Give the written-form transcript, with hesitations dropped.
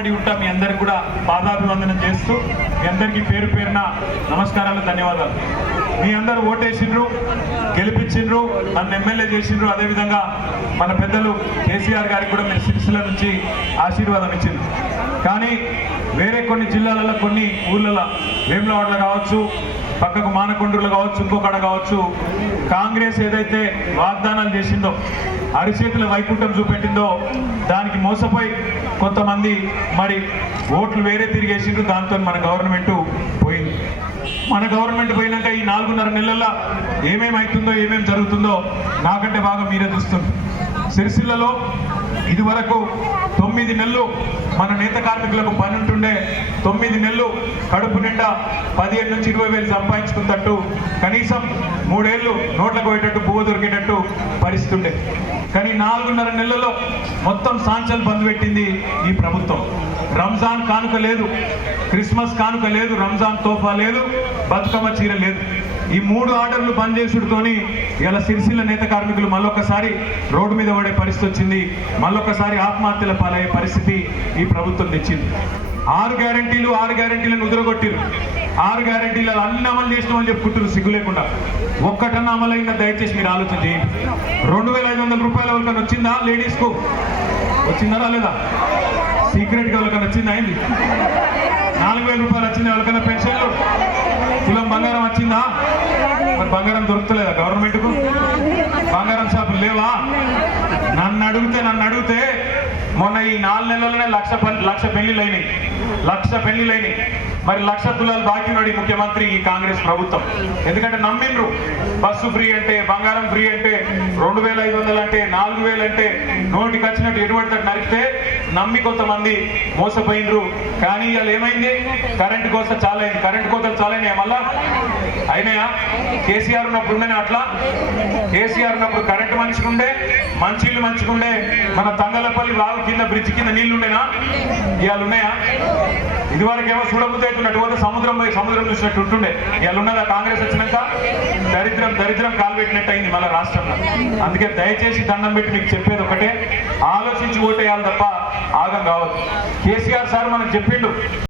రుణపడి ఉంటా మీ అందరికి కూడా పాదాభివందనం చేస్తూ మీ అందరికీ పేరు పేరున నమస్కారాలు, ధన్యవాదాలు. మీ అందరూ ఓటేసిండ్రు, గెలిపించిండ్రు, నన్ను ఎమ్మెల్యే చేసిండ్రు. అదేవిధంగా మన పెద్దలు కేసీఆర్ గారికి కూడా మీరు సిరిసిల్ల నుంచి ఆశీర్వాదం ఇచ్చిండ్రు. కానీ వేరే కొన్ని జిల్లాలలో, కొన్ని ఊర్లలో, వేములవాడలో కావచ్చు, పక్కకు మానకొండూరులో కావచ్చు, ఇంకొకడ కావచ్చు, కాంగ్రెస్ ఏదైతే వాగ్దానాలు చేసిందో, అరిచేతుల వైకుంఠం చూపెట్టిందో దానికి మోసపోయి కొంతమంది మరి ఓట్లు వేరే తిరిగేసిండ్రు. దాంతో మన గవర్నమెంట్ పోయింది. మన గవర్నమెంట్ పోయినాక ఈ 4.5 నెలల్లో ఏమేమవుతుందో, ఏమేమి జరుగుతుందో నాకంటే బాగా మీరే చూస్తున్నారు. సిరిసిల్లలో ఇదివరకు 9 నెలలు మన నేత కార్మికులకు పని ఉంటుండే. 9 నెలలు కడుపు నిండా 15 నుంచి 20 వేలు సంపాదించుకున్నట్టు, కనీసం 3 ఏళ్ళు నోట్లకు పోయేటట్టు, పువ్వు దొరికేటట్టు పరిస్థితి ఉండే. కానీ 4.5 నెలల్లో మొత్తం సాంచలు బంద్ పెట్టింది ఈ ప్రభుత్వం. రంజాన్ కానుక లేదు, క్రిస్మస్ కానుక లేదు, రంజాన్ తోఫా లేదు, బతుకమ్మ చీర లేదు. ఈ 3 ఆర్డర్లు బంద్ చేసుడుతోని ఇలా సిరిసిల్ల నేత కార్మికులు మళ్ళొక్కసారి రోడ్డు మీద పడే పరిస్థితి వచ్చింది. మళ్ళొక్కసారి ఆత్మహత్యల పాలయ్యే పరిస్థితి ఈ ప్రభుత్వం తెచ్చింది. 6 గ్యారెంటీలను ఉదరగొట్టిరు. 6 గ్యారెంటీలు అన్ని అమలు చేసినామని చెప్పుకుంటారు సిగ్గు లేకుండా. ఒక్కటన్నా అమలైందా? దయచేసి మీరు ఆలోచన చేయండి. 2500 రూపాయల ఎవరికైనా వచ్చిందా? లేడీస్కు వచ్చిందా రాలేదా? సీక్రెట్గా ఎవరికైనా వచ్చిందా? అయింది. 4000 రూపాయలు వచ్చిందా ఎవరికైనా? పెన్షన్లు, తులం బంగారం వచ్చిందా? మరి బంగారం దొరుకుతలేదా గవర్నమెంట్కు? బంగారం షాపులు లేవా? నన్ను అడిగితే మొన్న ఈ 4 నెలలనే 1,00,000 పెళ్లిళ్ళు అయినాయి. 1,00,000 పెళ్లిళ్ళు అయినాయి. మరి 1,00,000 తులాలు బాకీ ఉన్నాడు ఈ ముఖ్యమంత్రి, ఈ కాంగ్రెస్ ప్రభుత్వం. ఎందుకంటే నమ్మిండ్రు. బస్సు ఫ్రీ అంటే, బంగారం ఫ్రీ అంటే, 2,500 అంటే, 4,000 అంటే, నోటికి వచ్చినట్టు ఎటువంటి నరికితే నమ్మి కొంతమంది మోసపోయినరు. కానీ ఇవాళ ఏమైంది? కరెంటు కోత చాలా అయింది. కరెంటు కోతలు చాలా అయినాయా? మళ్ళా అయినాయా? కేసీఆర్ ఉన్నప్పుడు ఉండేనా అట్లా? కేసీఆర్ ఉన్నప్పుడు కరెంటు మంచిగుండే, మంచిళ్ళు మంచిగుండే, మన తంగలపల్లి వాగు కింద బ్రిడ్జ్ కింద నీళ్లు ఉండేనా? ఇవాళ ఉన్నాయా? ఇదివరకేమో చూడబుద్ధి అవుతున్నట్టు పోతే సముద్రం చూసినట్టు ఉంటుండే. ఇవాళ ఉన్నదా? కాంగ్రెస్ వచ్చినాక దరిద్రం కాలుపెట్టినట్టు అయింది మళ్ళీ రాష్ట్రంలో. అందుకే దయచేసి దండం పెట్టి మీకు చెప్పేది ఒకటే, ఆలోచించి ఓటేయాలి తప్ప ఆగం కావద్దు. కేసీఆర్ సార్ మనకు చెప్పిండు,